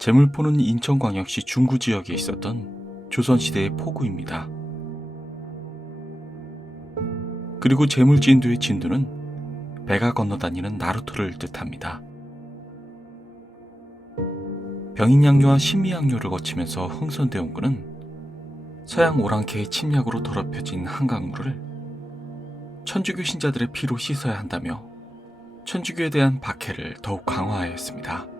제물포는 인천광역시 중구 지역에 있었던 조선시대의 포구입니다. 그리고 제물진두의 진두는 배가 건너다니는 나루토를 뜻합니다. 병인양요와 신미양요를 거치면서 흥선대 원군은 서양 오랑캐의 침략으로 더럽혀진 한강물을 천주교 신자들의 피로 씻어야 한다며 천주교에 대한 박해를 더욱 강화하였습니다.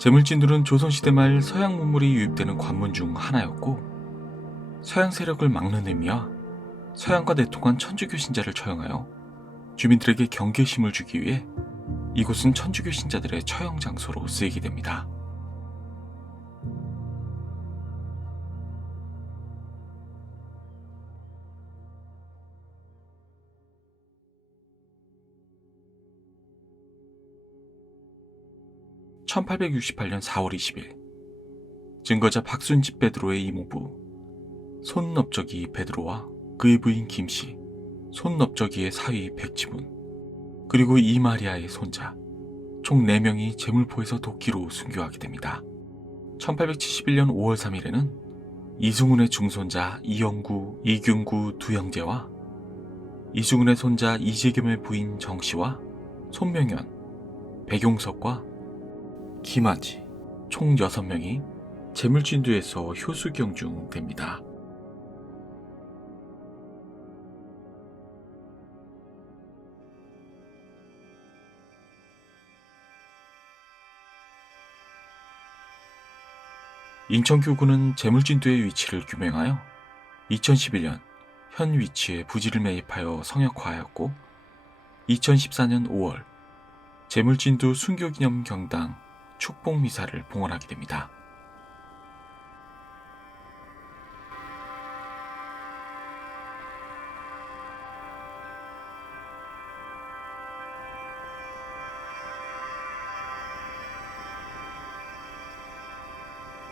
제물진들은 조선시대 말 서양 문물이 유입되는 관문 중 하나였고 서양 세력을 막는 의미와 서양과 내통한 천주교 신자를 처형하여 주민들에게 경계심을 주기 위해 이곳은 천주교 신자들의 처형 장소로 쓰이게 됩니다. (1868년 4월 20일) 증거자 박순집 베드로의 이모부 손넙적이 베드로와 그의 부인 김씨, 손넙적이의 사위 백지문, 그리고 이마리아의 손자 총 4명이 제물포에서 도끼로 순교하게 됩니다. 1871년 5월 3일에는 이승훈의 중손자 이영구, 이균구 두 형제와 이승훈의 손자 이재겸의 부인 정씨와 손명현, 백용석과 김아지 총 6명이 제물진두에서 효수경중 됩니다. 인천교구는 제물진두의 위치를 규명하여 2011년 현 위치에 부지를 매입하여 성역화하였고 2014년 5월 제물진두 순교기념 경당 축복 미사를 봉헌하게 됩니다.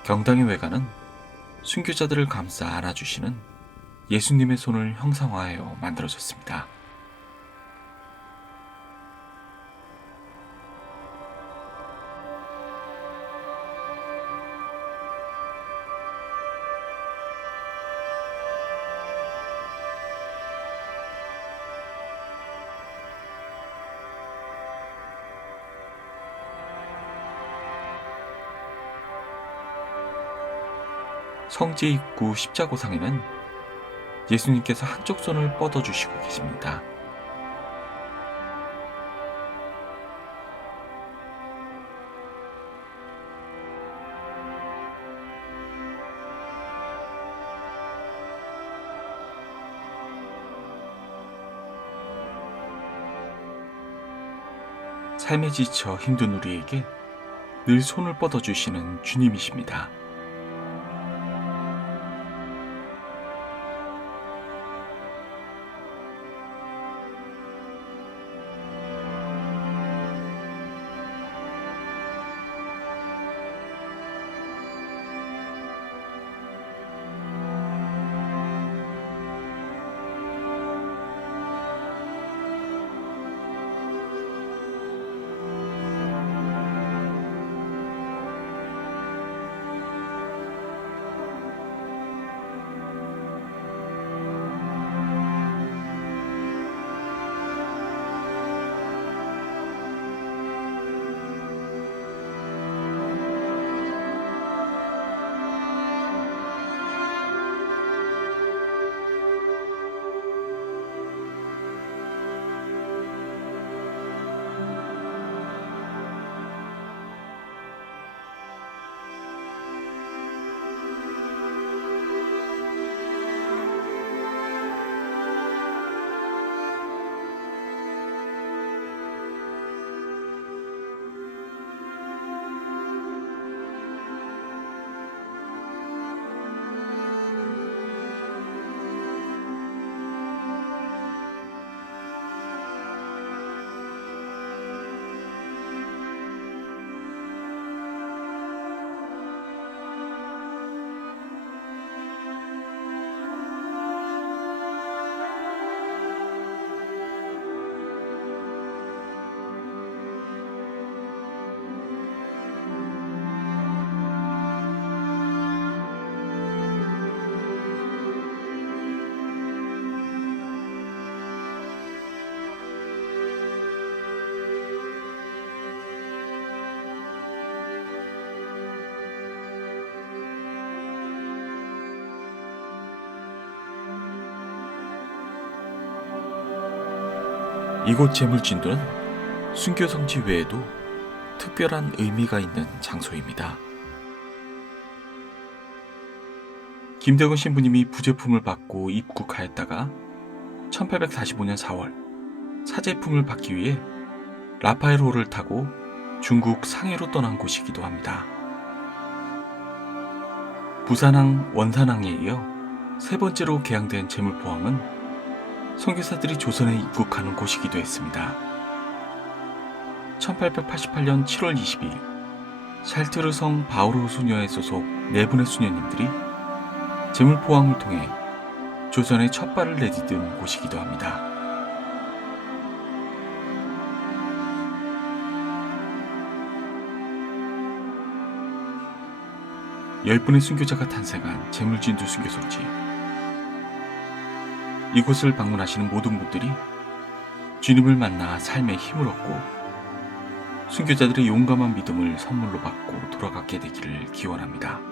경당의 외관은 순교자들을 감싸 안아주시는 예수님의 손을 형상화하여 만들어졌습니다. 성지 입구 십자고상에는 예수님께서 한쪽 손을 뻗어주시고 계십니다. 삶에 지쳐 힘든 우리에게 늘 손을 뻗어주시는 주님이십니다. 이곳 제물진도는 순교 성지 외에도 특별한 의미가 있는 장소입니다. 김대건 신부님이 부제품을 받고 입국하였다가 1845년 4월 사제품을 받기 위해 라파엘호를 타고 중국 상해로 떠난 곳이기도 합니다. 부산항 원산항에 이어 세 번째로 개항된 제물포항은 선교사들이 조선에 입국하는 곳이기도 했습니다. 1888년 7월 22일 샬트르 성 바오로 수녀회 소속 네 분의 수녀님들이 제물포항을 통해 조선의 첫 발을 내디딘 곳이기도 합니다. 열 분의 순교자가 탄생한 제물진두 순교소지. 이곳을 방문하시는 모든 분들이 주님을 만나 삶의 힘을 얻고 순교자들의 용감한 믿음을 선물로 받고 돌아가게 되기를 기원합니다.